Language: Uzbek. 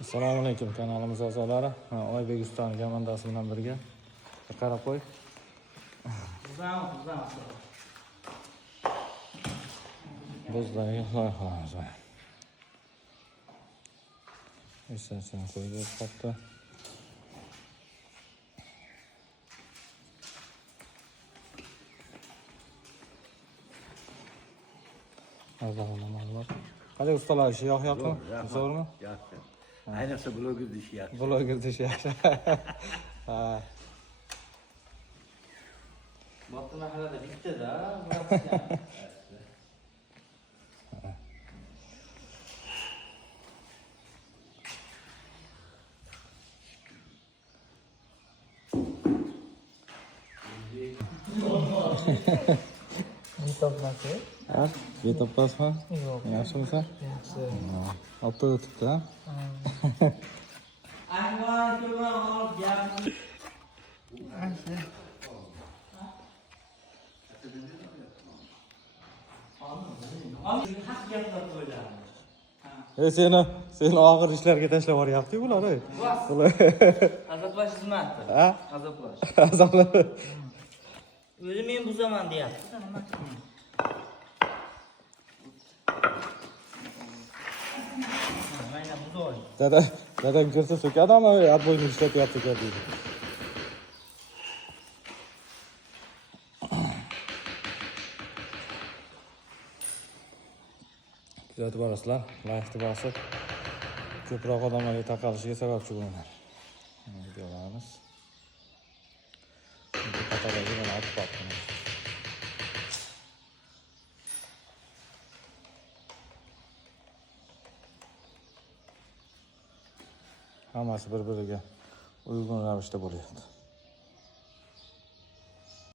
Assalomu alaykum kanalimiz a'zolari. Oybek ustaning komandasi bilan birga qarab qo'y. Bo'zdagi loyihalarimiz bor. Ishlarni qo'yib qopdi. Azalama ma'lumot. Qanday ustalar ishi yoqyapti? Zo'rmi? Yaxshi. Ayniqsa bloger ishi yaxshi. Bloger ishi yaxshi. Ha. Botti mahallada bitta-da, Ha? Betopasmi? Yo'q. Yaxshimisan? Yaxshi. Olib o'tibdi, ha? Seni og'ir ishlarga tashlab yuboryapti bular. Azoblash xizmati. Ha? Azoblash. Azoblar. O'zi men buzaman deyapti. Nima qilmayman. Mayna buzoy. Dadam ko'rsa so'kadimi? Atboyni ishlatyapti deydi. Kuzatib borasizlar, like'ni bosib, ko'proq odamlarga tarqalishiga sababchi bo'linglar. Videolarimiz. Qatardagi mana otib qoldim. Hammasi bir-biriga uyg'un ravishda bo'lyapti.